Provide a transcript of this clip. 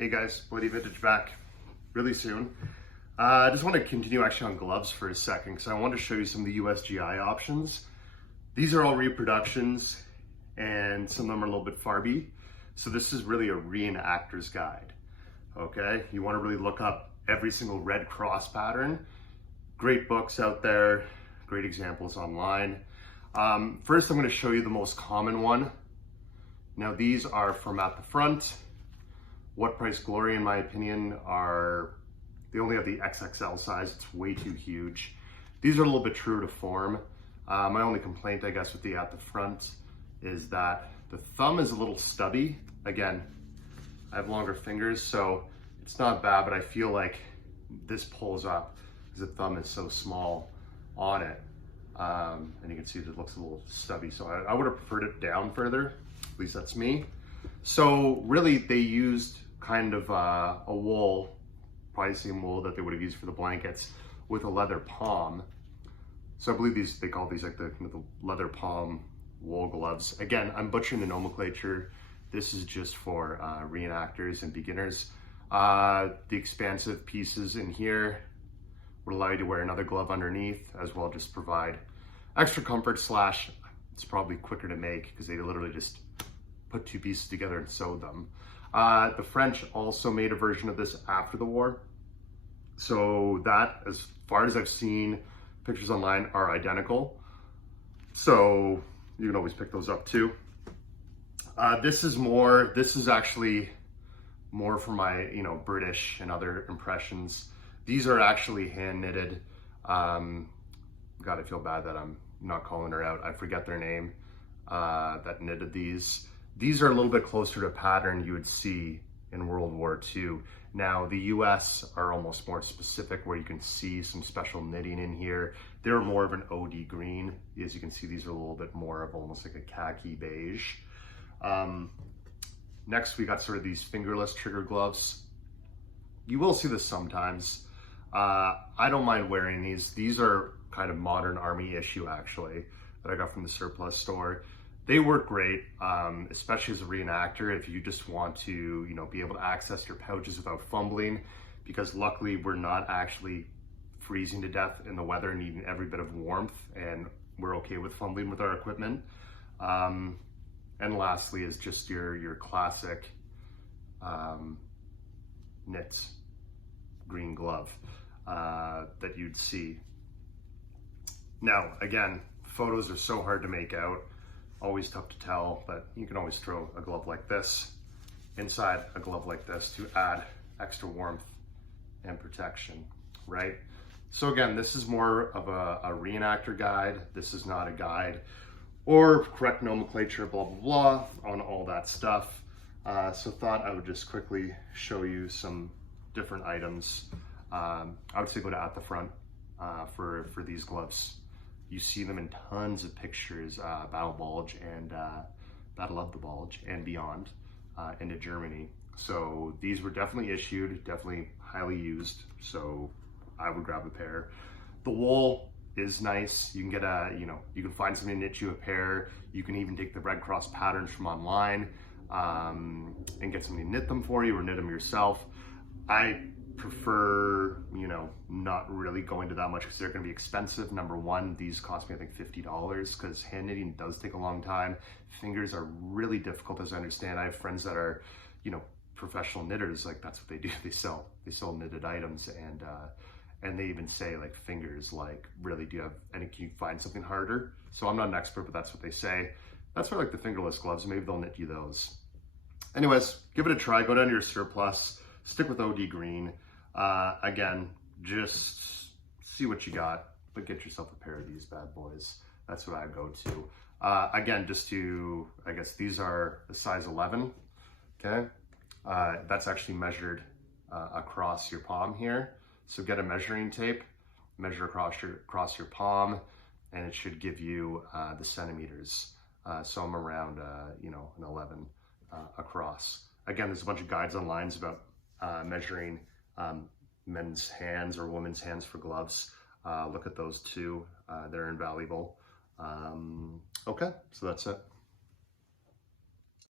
Hey guys, WWII Vintage back really soon. I just want to continue actually on gloves for a second because I want to show you some of the USGI options. These are all reproductions and some of them are a little bit farby. So this is really a reenactor's guide, okay? You want to really look up every single Red Cross pattern. Great books out there, great examples online. First, I'm going to show you the most common one. Now these are from at the front. What Price Glory, in my opinion, they only have the XXL size. It's way too huge. These are a little bit truer to form. My only complaint, I guess, with the at the front is that the thumb is a little stubby. Again, I have longer fingers, so it's not bad, but I feel like this pulls up because the thumb is so small on it. And you can see that it looks a little stubby. So I would have preferred it down further. At least that's me. So really they used kind of a wool, probably the same wool that they would have used for the blankets, with a leather palm. So I believe they call these like the leather palm wool gloves. Again, I'm butchering the nomenclature. This is just for reenactors and beginners. The expansive pieces in here would allow you to wear another glove underneath, as well just provide extra comfort / it's probably quicker to make because they literally just put two pieces together and sewed them. The French also made a version of this after the war. So that, as far as I've seen, pictures online are identical. So you can always pick those up too. This is actually more for my, British and other impressions. These are actually hand knitted. God, I feel bad that I'm not calling her out. I forget their name, that knitted these. These are a little bit closer to a pattern you would see in World War II. Now, the US are almost more specific, where you can see some special knitting in here. They're more of an OD green. As you can see, these are a little bit more of almost like a khaki beige. Next, we got sort of these fingerless trigger gloves. You will see this sometimes. I don't mind wearing these. These are kind of modern army issue, actually, that I got from the surplus store. They work great, especially as a reenactor, if you just want to, be able to access your pouches without fumbling, because luckily we're not actually freezing to death in the weather, needing every bit of warmth, and we're okay with fumbling with our equipment. And lastly is just your classic knit green glove that you'd see. Now, again, photos are so hard to make out. Always tough to tell, but you can always throw a glove like this inside a glove like this to add extra warmth and protection, right? So again, this is more of a reenactor guide. This is not a guide or correct nomenclature, blah, blah, blah, on all that stuff. So thought I would just quickly show you some different items. I would say go to at the front for these gloves. You see them in tons of pictures, Battle Bulge and Battle of the Bulge and beyond into Germany. So these were definitely issued, definitely highly used. So I would grab a pair. The wool is nice. You can get you can find somebody to knit you a pair. You can even take the Red Cross patterns from online and get somebody to knit them for you or knit them yourself. I prefer, not really going to that much because they're going to be expensive. Number one, these cost me, I think, $50 because hand knitting does take a long time. Fingers are really difficult, as I understand. I have friends that are, professional knitters. Like, that's what they do. They sell knitted items, and they even say, like, fingers, like, really, can you find something harder? So I'm not an expert, but that's what they say. That's where, like, the fingerless gloves, maybe they'll knit you those. Anyways, give it a try. Go down to your surplus. Stick with OD green. Again, just see what you got, but get yourself a pair of these bad boys. That's what I go to. Again, I guess these are the size 11, okay? That's actually measured across your palm here. So get a measuring tape, measure across your palm, and it should give you the centimeters. So I'm around, an 11 across. Again, there's a bunch of guides online about measuring men's hands or women's hands for gloves. Look at those too. They're invaluable. Okay, so that's it.